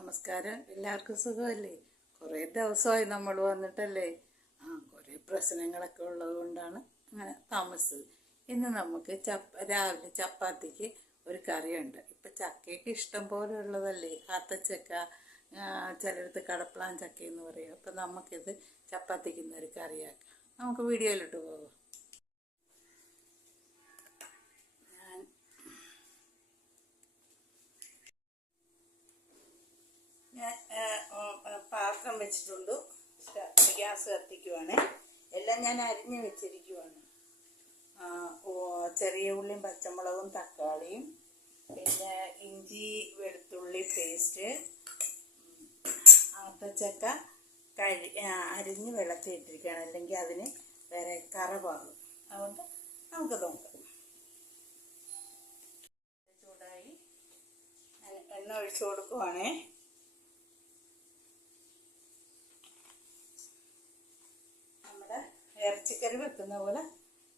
നമസ്കാരം. എല്ലാവർക്കും സുഖമല്ലേ? കുറേ ദിവസമായി നമ്മൾ വന്നിട്ടല്ലേ? ആ കുറേ പ്രശ്നങ്ങളൊക്കെ ഉള്ളത് കൊണ്ടാണ് അങ്ങനെ താമസിച്ചത്. ഇന്ന് നമുക്ക് ചപ്പ രാവിലെ ചപ്പാത്തിക്ക് ഒരു കറിയുണ്ട്. ഇപ്പം ചക്കയൊക്കെ ഇഷ്ടം പോലെ ഉള്ളതല്ലേ? ആത്തച്ചക്ക ആ, ചിലടത്ത് കടപ്ലാൻ ചക്ക എന്ന് പറയും. അപ്പം നമുക്കിത് ചപ്പാത്തിക്ക് ഒരു കറിയാക്കാം. നമുക്ക് വീഡിയോയിലിട്ട് പോകാം ഞാൻ ഞാൻ ആ, ഉം, ആ, പാത്രം വെച്ചിട്ടുണ്ട്. ഗ്യാസ് കത്തിക്കുവാണ്. എല്ലാം ഞാൻ അരിഞ്ഞു വെച്ചിരിക്കുവാണ്. ചെറിയ ഉള്ളിയും പച്ചമുളകും തക്കാളിയും പിന്നെ ഇഞ്ചി വെളുത്തുള്ളി പേസ്റ്റ് ആത്തച്ചക്ക കഴി അരിഞ്ഞ് വെള്ളത്തിൽ ഇട്ടിരിക്കുകയാണ്. അല്ലെങ്കിൽ അതിന് വേറെ കറവാകും അതുകൊണ്ട് നമുക്ക് നോക്കാം. ചൂടായി. എണ്ണ ഒഴിച്ചു കൊടുക്കുവാണേ നമ്മുടെ ഇറച്ചിക്കറി വെക്കുന്ന പോലെ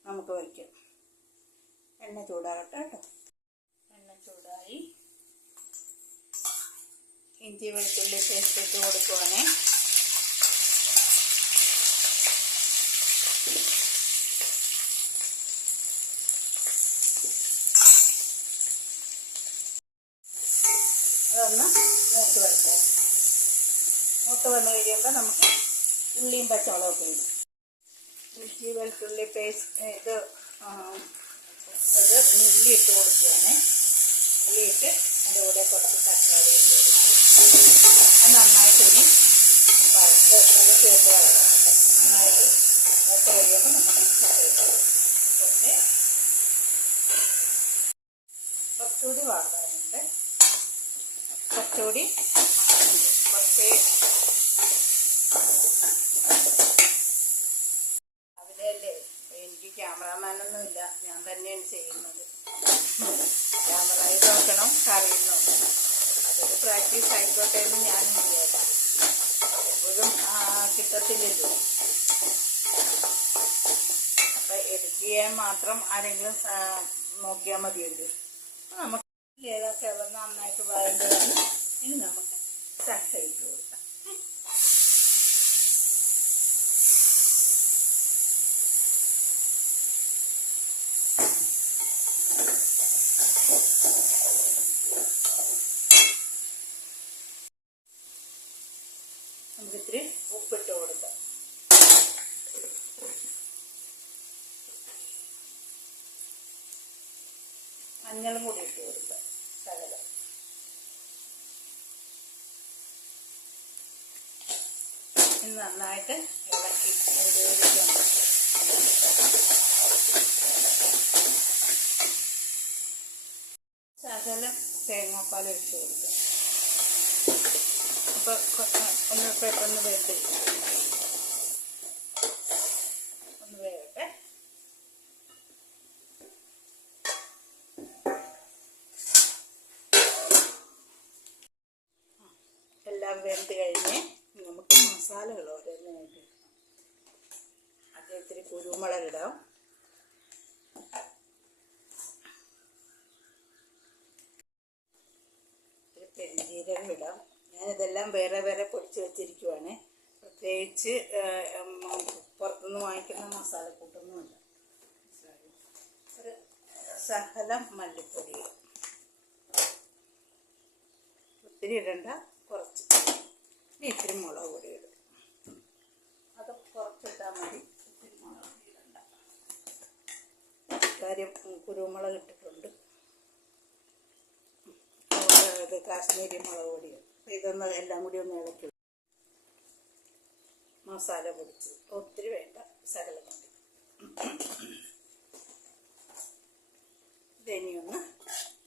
നമുക്ക് വയ്ക്കാം. എണ്ണ ചൂടാകട്ടെ കേട്ടോ. എണ്ണ ചൂടായി. ഇഞ്ചി വെളുത്തുള്ളി പേസ്റ്റ് ഇട്ട് കൊടുക്കുവാണേ. അതൊന്ന് മൂത്ത് വരട്ടെ. മൂത്ത് വന്നു കഴിയുമ്പോൾ നമുക്ക് ഉള്ളിയും പച്ചമുളകൊക്കെ ഇടും. ഇഞ്ചി വെളുത്തുള്ളി പേസ്റ്റ് ഇത് ഒരു ഉള്ളി ഇട്ട് കൊടുക്കുകയാണ് ഉള്ളി ഇട്ട് അതിന്റെ കൂടെ കുറച്ച് തക്കാളി ഇട്ട് കൊടുക്കും. അത് നന്നായിട്ട് ഇനി ഇത് നല്ല ചേർത്ത് വളരാം നന്നായിട്ട് മൂത്ത് കഴിയുമ്പോൾ നമുക്ക് കറിയിട്ട്. കുറച്ച് കുറച്ചുകൂടി വളരാനുണ്ട് കുറച്ചുകൂടി കുറച്ച് ചെയ്യുന്നത്. ക്യാമറയിൽ നോക്കണം കറിയിൽ നോക്കണം. അതൊരു പ്രാക്ടീസ് ആയിക്കോട്ടെ എന്ന് ഞാൻ വിചാരിച്ചു എപ്പോഴും കിട്ടത്തില്ലല്ലോ അപ്പം എഡിറ്റ് മാത്രം ആരെങ്കിലും നോക്കിയാൽ മതിയല്ലോ. നമുക്ക് നമുക്ക് ഏതൊക്കെ നന്നായിട്ട് വരേണ്ടതാണ് ഇനി നമുക്ക് ചക്ക ഇട്ട് കൊടുക്കാം നമുക്ക് ഇത്തിരി ഉപ്പിട്ട് കൊടുക്കാം മഞ്ഞളും കൂടി ഇട്ട് കൊടുക്കുക. ശകലം. ഇത് നന്നായിട്ട് ഇളക്കി വേവിക്കണം ശകലം തേങ്ങാപ്പാൽ ഒഴിച്ച് കൊടുക്കുക. അപ്പോൾ ഒന്ന് പെട്ടെന്ന് വെന്ത് ഒന്ന് വേവട്ടെ എല്ലാം വെന്ത് കഴിഞ്ഞ് നമുക്ക് മസാലകൾ ഓരോന്നായിട്ട് ആദ്യം ഇത്തിരി കുരുമുളക് ഇടാം ഇത്തിരി പെരുംജീരകം ഇടാം ഞാനിതെല്ലാം വേറെ വേറെ പൊടിച്ച് വെച്ചിരിക്കുവാണ്. പ്രത്യേകിച്ച് പുറത്തുനിന്ന് വാങ്ങിക്കുന്ന മസാലക്കൂട്ടൊന്നുമില്ല. ഒരു സഹലം മല്ലിപ്പൊടി. ഒത്തിരി ഇടണ്ട കുറച്ച്. ഇനി ഇത്തിരി മുളക് പൊടി ഇടും. അത് കുറച്ചിട്ടാൽ മതി. ഇത്തിരി മുളക് പൊടി ഇടണ്ട. കാര്യം കുരുമുളക് ഇട്ടിട്ടുണ്ട്. ഇത് കാശ്മീരി മുളക് പൊടി ഇതൊന്ന് എല്ലാം കൂടി ഒന്ന് ഇളക്കി മസാല പൊടിച്ച്. ഒത്തിരി വേണ്ട. ശകലം മതി. ഇതിനിയൊന്ന്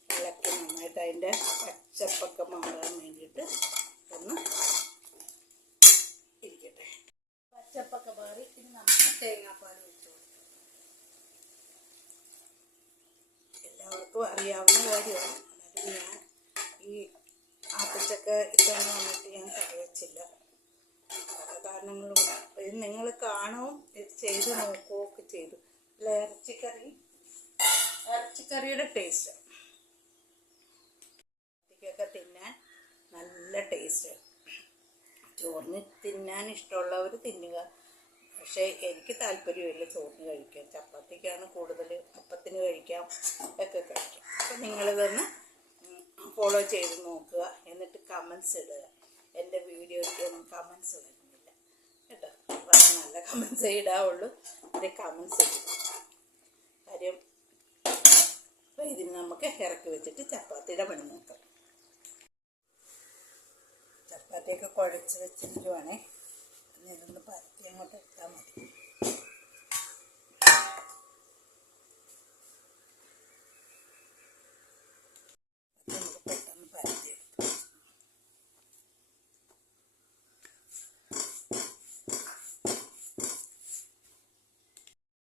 ഇളക്കി നന്നായിട്ട് അതിന്റെ പച്ചപ്പൊക്കെ മാറാൻ വേണ്ടിയിട്ട് ഒന്ന് ഇരിക്കട്ടെ പച്ചപ്പൊക്കെ മാറി ഇനി നമുക്ക് തേങ്ങാപ്പാൽ ഒഴിച്ച് കൊടുക്കാം എല്ലാവർക്കും അറിയാവുന്ന കാര്യമാണ്. എന്നാലും ഞാൻ ഈ ആത്തച്ചക്ക ഇട്ടെന്ന് വന്നിട്ട് ഞാൻ കറി വെച്ചില്ല പല കാരണങ്ങളും ഇത് നിങ്ങൾ കാണോ ഇത് ചെയ്ത് നോക്കുകയൊക്കെ ചെയ്തു. അല്ല ഇറച്ചിക്കറി ഇറച്ചിക്കറിയുടെ ടേസ്റ്റ് ഒക്കെ തിന്നാൻ നല്ല ടേസ്റ്റ് ചോറിന് തിന്നാൻ ഇഷ്ടമുള്ളവർ തിന്നുക. പക്ഷേ എനിക്ക് താല്പര്യമില്ല ചോറിന് കഴിക്കാൻ. ചപ്പാത്തിക്കാണ് കൂടുതൽ അപ്പത്തിന് കഴിക്കാം ഒക്കെ കഴിക്കാം. അപ്പം നിങ്ങളിതൊന്ന് ഫോളോ ചെയ്ത് നോക്കുക. എന്നിട്ട് കമൻസ് ഇടുക. എന്റെ വീഡിയോയ്ക്ക് ഒന്നും കമൻസ് വരുന്നില്ല. കേട്ടോ? അപ്പം നല്ല കമൻസ് ഇടാവുള്ളൂ. എന്റെ കമൻസ് ഇടുക. കാര്യം അപ്പം ഇതിന് നമുക്ക് ഇറക്കി വെച്ചിട്ട് ചപ്പാത്തിയുടെ പണി നോക്കാം. ചപ്പാത്തിയൊക്കെ കുഴച്ച് വെച്ചിരിക്കുവാണേ ഇനി ഇതൊന്ന് പരത്തി അങ്ങോട്ട് ഇട്ടാൽ മതി ഇത് നമുക്ക് പെട്ടെന്ന് പരത്തി എടുക്കാം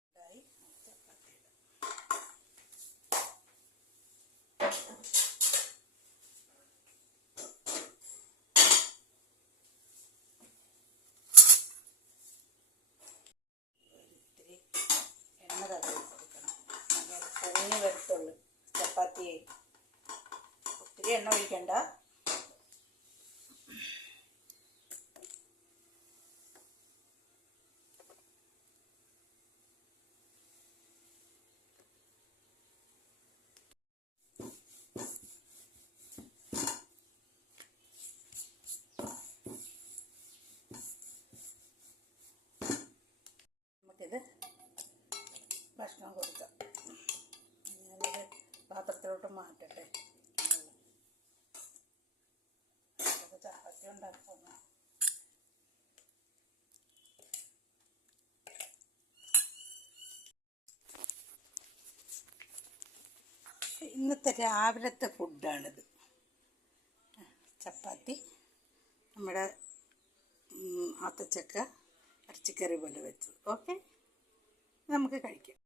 ഇതായി ചപ്പാത്തി ഇടാം ഇത്തിരി എണ്ണ തടവി കൊടുക്കണം അങ്ങനെ പൂവിന് വരത്തുള്ളൂ ചപ്പാത്തിയെ ഒത്തിരി എണ്ണ ഒഴിക്കണ്ട. നമുക്കിത് ഭക്ഷണം കൊടുക്കാം. ഞാനിത് പാത്രത്തിലോട്ട് മാറ്റട്ടെ. ചപ്പാത്തി ഉണ്ടാക്കുന്നു ഇന്നത്തെ രാവിലത്തെ ഫുഡാണിത്. ചപ്പാത്തി നമ്മുടെ ആത്തച്ചക്ക ഇറച്ചിക്കറി പോലെ വെച്ചത്. ഓക്കെ? നമുക്ക് കഴിക്കാം.